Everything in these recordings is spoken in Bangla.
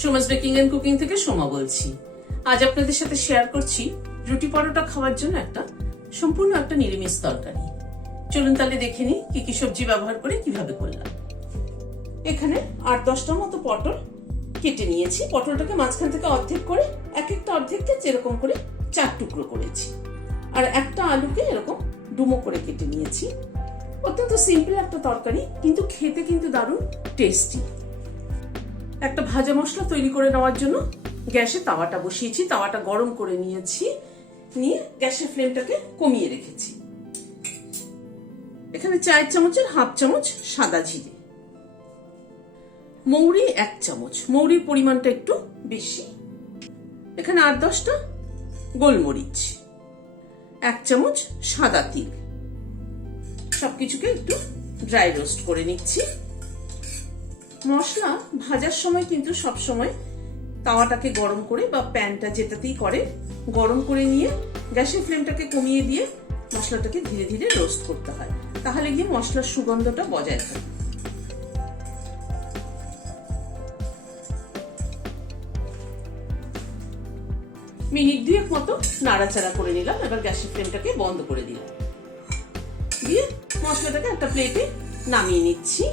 সোমাস বেকিং এন্ড কুকিং থেকে সোমা বলছি। আজ আপনাদের সাথে শেয়ার করছি রুটি পরোটা খাওয়ার জন্য একটা সম্পূর্ণ একটা নিরামিষ তরকারি। চলুন তাহলে দেখে নিই কি কি সবজি ব্যবহার করে কীভাবে করলাম। এখানে আট দশটার মতো পটল কেটে নিয়েছি। পটলটাকে মাঝখান থেকে অর্ধেক করে এক একটা অর্ধেককে যেরকম করে চার টুকরো করেছি। আর একটা আলুকে এরকম ডুমো করে কেটে নিয়েছি। অত্যন্ত সিম্পল একটা তরকারি, কিন্তু খেতে কিন্তু দারুণ টেস্টি একটা ভাজা মশলা তৈরি করে নেওয়ার জন্য গ্যাসে তাওয়াটা বসিয়েছি, তাওয়াটা গরম করে নিয়েছি, নিয়ে গ্যাসের ফ্লেমটাকে কমিয়ে রেখেছি। এখানে চায়ের চামচের হাফ চামচ সাদা জিরে, মৌরি এক চামচ, মৌরির পরিমাণটা একটু বেশি। এখানে আট দশটা গোলমরিচ, এক চামচ সাদা তিল। সবকিছুকে একটু ড্রাই রোস্ট করে নিচ্ছি। মশলা ভাজার সময় কিন্তু সব সময় তাওয়াটাকে গরম করে বা প্যানটা যেটাতেই করে, গরম করে নিয়ে গ্যাসের ফ্লেমটাকে কমিয়ে দিয়ে মশলাটাকে ধীরে ধীরে রোস্ট করতে হয়। তাহলে গিয়ে মশলার সুগন্ধটা বজায় থাকে। মিনিট দুয়েক মতো নাড়াচাড়া করে নিলাম, এবার গ্যাসের ফ্লেমটাকে বন্ধ করে দিলাম। দিয়ে মশলাটাকে একটা প্লেটে নামিয়ে নিচ্ছি।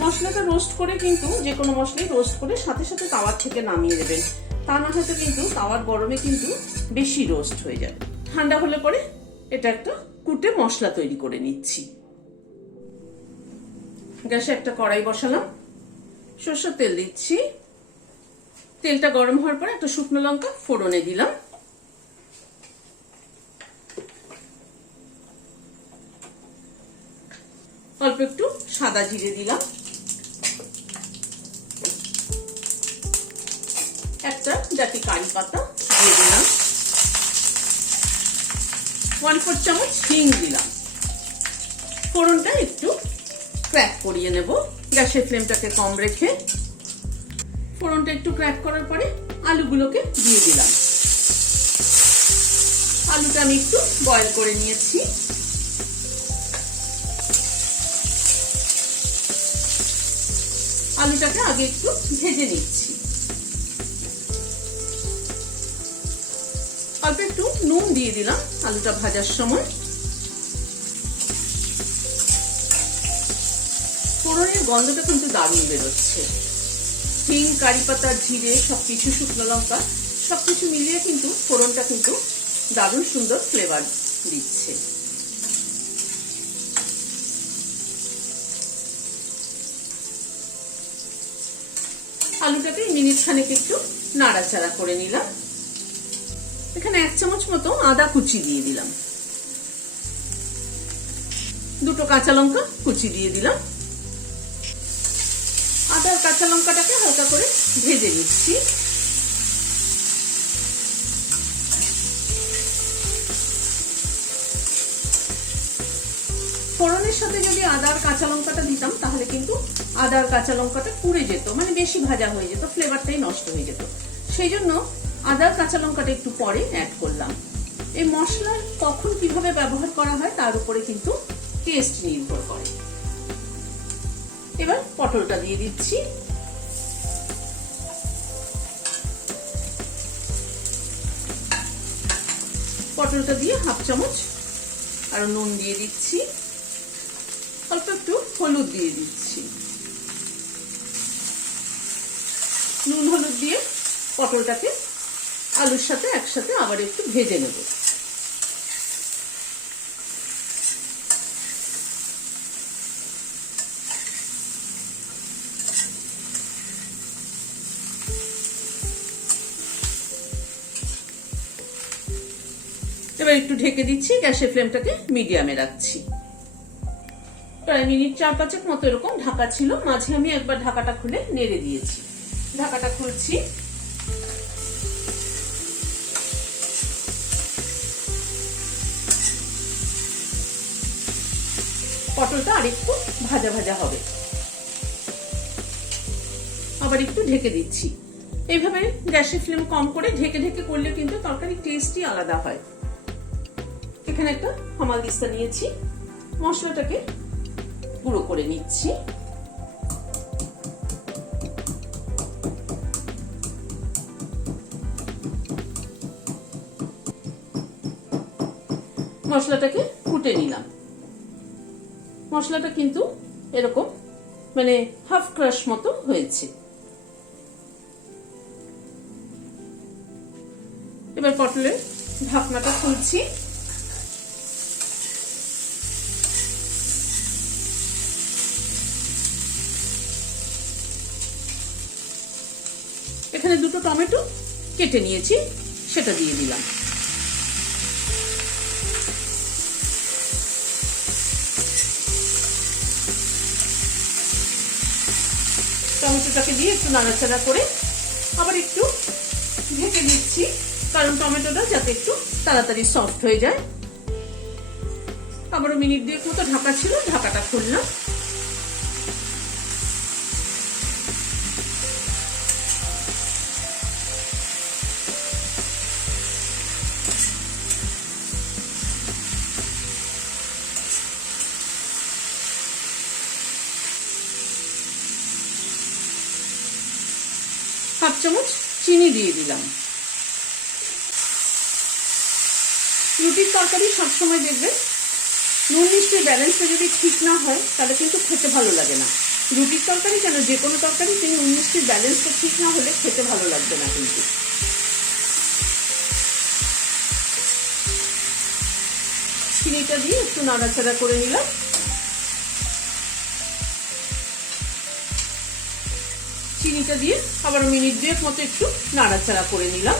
মশলাটা রোস্ট করে কিন্তু যে কোনো মশলাই রোস্ট করে সাথে সাথে তাওয়ার থেকে নামিয়ে দেবেন। তা না হয়তো কিন্তু তাওয়ার গরমে কিন্তু বেশি রোস্ট হয়ে যাবে। ঠান্ডা হলে পরে এটা একটা কুটে মশলা তৈরি করে নিচ্ছি। গ্যাসে একটা কড়াই বসালাম। সর্ষের তেল দিচ্ছি। তেলটা গরম হওয়ার পরে একটা শুকনো লঙ্কা ফোড়নে দিলাম। অল্প একটু সাদা জিরে দিলাম। জাতি কারি পাতা দিয়ে দিলাম। ওয়ান ফোর চামচ হিং দিলাম। ফোড়নটা একটু ক্র্যাক করিয়ে নেব। গ্যাসের ফ্লেমটাকে কম রেখে ফোড়নটা একটু ক্র্যাক করার পরে আলুগুলোকে দিয়ে দিলাম। আলুটা আমি একটু বয়েল করে নিয়েছি। আলুটাকে আগে একটু ভেজে নিচ্ছি। অল্প একটু নুন দিয়ে দিলাম আলুটা ভাজার সময়। ফোড়নের গন্ধটা কিন্তু দারুণ বেরোচ্ছে। হিং, কারি পাতা, জিরে, সবকিছু শুকনো লঙ্কা, সবকিছু মিলিয়ে কিন্তু ফোড়নটা কিন্তু দারুণ সুন্দর ফ্লেভার দিচ্ছে। আলুটাকে মিনিট খানেক একটু নাড়াচাড়া করে নিলাম। এখানে এক চামচ মতো আদা কুচি দিয়ে দিলাম। দুটো কাঁচা লঙ্কা কুচি দিয়ে দিলাম। আদার কাঁচা লঙ্কাটাকে হালকা করে ভেজে নিচ্ছি। ফোড়নের সাথে যদি আদার কাঁচা লঙ্কাটা দিতাম, তাহলে কিন্তু আদার কাঁচা লঙ্কাটা পুড়ে যেত মানে বেশি ভাজা হয়ে যেত ফ্লেভারটাই নষ্ট হয়ে যেত। সেই জন্য আদার কাঁচা লঙ্কাটা একটু পরে অ্যাড করলাম। এই মশলা কখন কীভাবে ব্যবহার করা হয় তার উপরে কিন্তু টেস্ট নির্ভর করে। এবার পটলটা দিয়ে দিচ্ছি। পটলটা দিয়ে হাফ চামচ আর নুন দিয়ে দিচ্ছি। অল্প একটু হলুদ দিয়ে দিচ্ছি। নুন হলুদ দিয়ে পটলটাকে আলুর সাথে একসাথে আবার একটু ভেজে নেব। এবার একটু ঢেকে দিচ্ছি, গ্যাসের ফ্লেমটাকে মিডিয়ামে রাখছি। প্রায় মিনিট চার পাঁচেক মতো এরকম ঢাকা ছিল, মাঝে আমি একবার ঢাকাটা খুলে নেড়ে দিয়েছি। ঢাকাটা খুলছি। পটলটা আর একটু ভাজা ভাজা হবে। আবার একটু ঢেকে দিচ্ছি। এইভাবে গ্যাসের ফ্লেম কম করে ঢেকে ঢেকে করলে কিন্তু তরকারি টেস্টই আলাদা হয়। এখানে একটা হামাল দিস্তা নিয়েছি। মশলাটাকে গুঁড়ো করে নিচ্ছি। মশলাটাকে কুটে নিলাম। মশলাটা কিন্তু এরকম মানে হাফ ক্রাশ মতো হয়েছে। এবার পটলের ঢাকনাটা খুলছি। এখানে দুটো টমেটো কেটে নিয়েছি, সেটা দিয়ে দিলাম। টমেটোটাকে দিয়ে একটু নাড়াচাড়া করে আবার একটু ঢেকে দিচ্ছি কারণ টমেটোটা যাতে একটু তাড়াতাড়ি সফট হয়ে যায়। আবারও মিনিট দিয়ে মতো ঢাকা ছিল, ঢাকাটা খুললাম। চামচ চিনি দিয়ে দিলাম। রুটির তরকারি সবসময় দেখবেন, নুন মিষ্টির ব্যালেন্সটা যদি ঠিক না হয়, তাহলে কিন্তু খেতে ভালো লাগে না। রুটির তরকারি কেন? যে কোনো তরকারিতে নুন মিষ্টির ব্যালেন্সটা ঠিক না হলে খেতে ভালো লাগবে না কিন্তু। চিনিটা দিয়ে একটু নাড়াচাড়া করে নিলাম। চিনিটা দিয়ে আবার মিনিট দুয়েক মতো একটু নাড়াচাড়া করে নিলাম।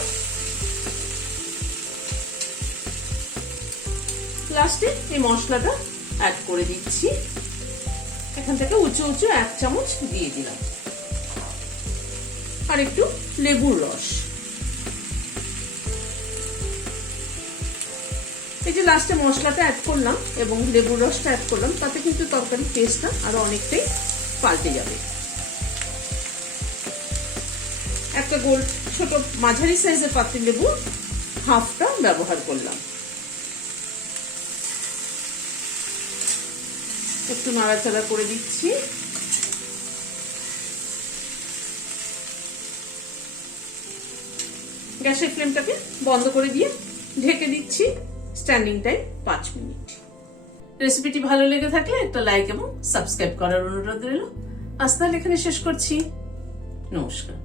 লাস্টে এই মশলাটা অ্যাড করে দিচ্ছি। এখান থেকে উঁচু উঁচু এক চামচ দিয়ে দিলাম। আর একটু লেবুর রস। এই যে লাস্টে মশলাটা অ্যাড করলাম এবং লেবুর রসটা অ্যাড করলাম, তাতে কিন্তু তরকারির টেস্টটা আরও অনেকটাই পাল্টে যাবে। একটা গোল, ছোট মাঝারি সাইজের পাতি লেবু হাফটা ব্যবহার করলাম। একটু নাড়াচাড়া করে দিচ্ছি। গ্যাসের ফ্লেমটাকে বন্ধ করে দিয়ে ঢেকে দিচ্ছি স্ট্যান্ডিং টাইম পাঁচ মিনিট। রেসিপিটি ভালো লেগে থাকলে একটা লাইক এবং সাবস্ক্রাইব করার অনুরোধ রইল। আজ তাহলে এখানে শেষ করছি। নমস্কার।